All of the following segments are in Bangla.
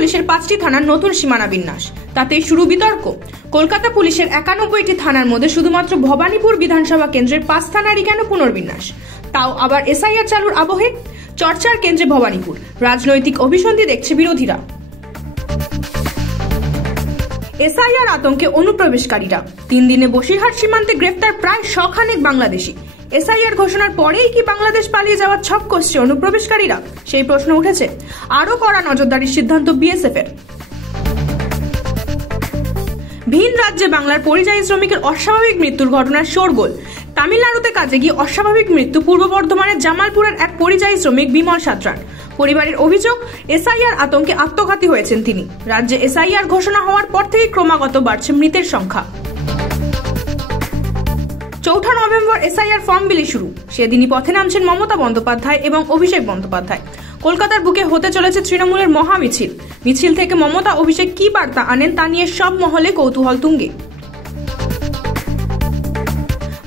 পুলিশের 5টি থানার নতুন সীমানা বিন্যাস, তাতেই শুরু বিতর্ক। কলকাতা পুলিশের 91টি থানার মধ্যে শুধুমাত্র ভবানীপুর বিধানসভা কেন্দ্রের 5 থানারই কেন পুনর্বিন্যাস, তাও আবার এসআইআর চালুর আবহে? চর্চার কেন্দ্রে ভবানীপুর, রাজনৈতিক অভিসন্ধি দেখছে বিরোধীরা। এসআইআর আতঙ্কে অনুপ্রবেশকারীরা, 3 দিনে বসিরহাট সীমান্তে গ্রেফতার প্রায় 100 খানেক বাংলাদেশি। এসআইআর ঘোষণার পরেই কি বাংলাদেশ পালিয়ে যাওয়ার ছক কষছে অনুপ্রবেশকারীরা? সেই প্রশ্ন উঠেছে। আরও কড়া নজরদারির সিদ্ধান্ত বিএসএফ এর। ভিন রাজ্যে বাংলার পরিযায়ী শ্রমিকের অস্বাভাবিক মৃত্যুর ঘটনার শোরগোল। তামিলনাড়ুতে কাজে গিয়ে অস্বাভাবিক মৃত্যু পূর্ব বর্ধমানের জামালপুরের এক পরিযায়ী শ্রমিক বিমল সাঁতরার। পরিবারের অভিযোগ, এসআইআর আতঙ্কে আত্মঘাতী হয়েছেন তিনি। রাজ্যে এসআইআর ঘোষণা হওয়ার পর থেকে ক্রমাগত বাড়ছে মৃতের সংখ্যা। 4 নভেম্বর এসআইআর ফর্ম বিলি শুরু। সেদিনই পথে নামছেন মমতা বন্দ্যোপাধ্যায় এবং অভিষেক বন্দ্যোপাধ্যায়। কলকাতার বুকে হতে চলেছে তৃণমূলের মহা মিছিল। মিছিল থেকে মমতা অভিষেক কি বার্তা আনেন তা নিয়ে সব মহলে কৌতূহল তুঙ্গে।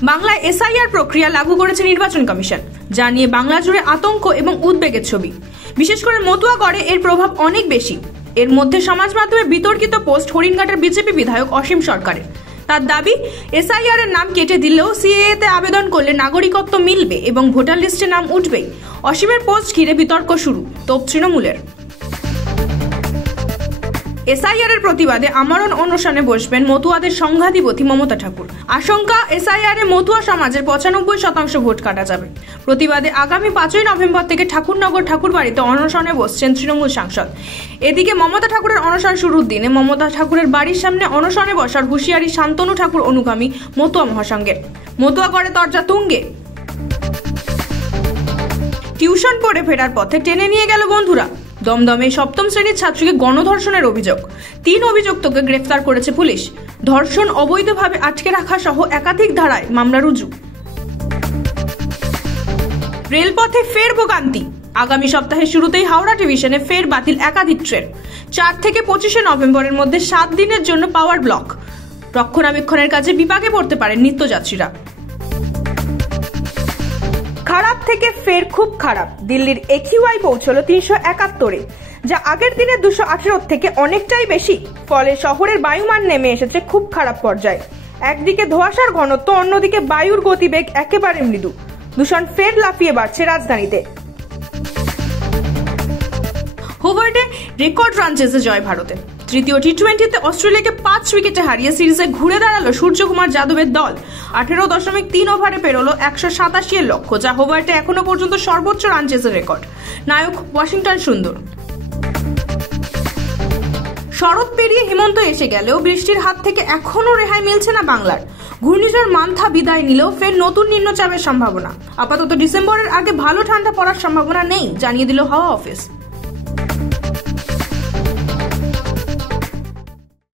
বাংলায় এসআইআর প্রক্রিয়া লাগু করেছে নির্বাচন কমিশন, যা নিয়ে বাংলা জুড়ে আতঙ্ক এবং উদ্বেগের ছবি। বিশেষ করে মতুয়াগড়ে এর প্রভাব অনেক বেশি। এর মধ্যে সমাজ মাধ্যমে বিতর্কিত পোস্ট হরিণঘাটের বিজেপি বিধায়ক অসীম সরকারের। তার দাবি, এসআইআর এর নাম কেটে দিলেও সিএএ তে আবেদন করলে নাগরিকত্ব মিলবে এবং ভোটার লিস্টে নাম উঠবেই। অসীমের পোস্ট ঘিরে বিতর্ক শুরু, তোপ তৃণমূলের। এসআইআর এর প্রতিবাদে আমরণ অনশনে বসবেন মতুয়াদের সংঘাধিপতি মমতা ঠাকুর। আশঙ্কা, এসআইআর এ মতুয়া সমাজের 95% ভোট কাটা যাবে। প্রতিবাদে আগামী 5 নভেম্বর থেকে ঠাকুরনগর ঠাকুরবাড়িতে অনশনে বসছেন তৃণমূল সাংসদ। এদিকে মমতা ঠাকুরের অনশন শুরুর দিনে মমতা ঠাকুরের বাড়ির সামনে অনশনে বসার হুঁশিয়ারি শান্তনু ঠাকুর অনুগামী মতুয়া মহাসংঘের। মতুয়াগড়ে তরজা তুঙ্গে। টিউশন পড়ে ফেরার পথে টেনে নিয়ে গেল বন্ধুরা। দমদমে 7ম শ্রেণীর ছাত্রীকে গণধর্ষণের অভিযোগ। 3 অভিযুক্তকে গ্রেফতার করেছে পুলিশ। ধর্ষণ, অবৈধভাবে আটকে রাখা সহ একাধিক ধারায় মামলা রুজু। রেলপথে ফের ভোগান্তি। আগামী সপ্তাহের শুরুতেই হাওড়া ডিভিশনে ফের বাতিল একাধিক ট্রেন। 4 থেকে 25 নভেম্বরের মধ্যে 7 দিনের জন্য পাওয়ার ব্লক। রক্ষণাবেক্ষণের কাজে বিপাকে পড়তে পারেন নিত্যযাত্রীরা। খারাপ থেকে ফের খুব খারাপ। দিল্লির একিউআই পৌঁছলো 371-এ, যা আগের দিনের 218 থেকে অনেকটাই বেশি। ফলে শহরের বায়ুমান নেমে এসেছে খুব খারাপ পর্যায়ে। একদিকে ধোঁয়াশার ঘনত্ব, অন্যদিকে বায়ুর গতিবেগ একেবারে মৃদু। দূষণ ফের লাফিয়ে বাড়ছে রাজধানীতে। হোভার্ডে রেকর্ড রান চেয়েছে জয় ভারতে। তৃতীয় টি20তে অস্ট্রেলিয়াকে 5 উইকেটে হারিয়ে সিরিজে ঘুরে দাঁড়ালো সূর্যকুমার যাদবের দল। 18.3 ওভারে পেরোলো 187 এর লক্ষ্য, যা হোভার্টে এখনো পর্যন্ত সর্বোচ্চ রান চেসের রেকর্ড। নায়ক ওয়াশিংটন সুন্দর। শরৎ পেরিয়ে হেমন্ত এসে গেলেও বৃষ্টির হাত থেকে এখনো রেহাই মিলছে না বাংলার। ঘূর্ণিঝড় মান্থা বিদায় নিলেও ফের নতুন নিম্নচাপের সম্ভাবনা। আপাতত ডিসেম্বরের আগে ভালো ঠান্ডা পড়ার সম্ভাবনা নেই, জানিয়ে দিল হাওয়া অফিস।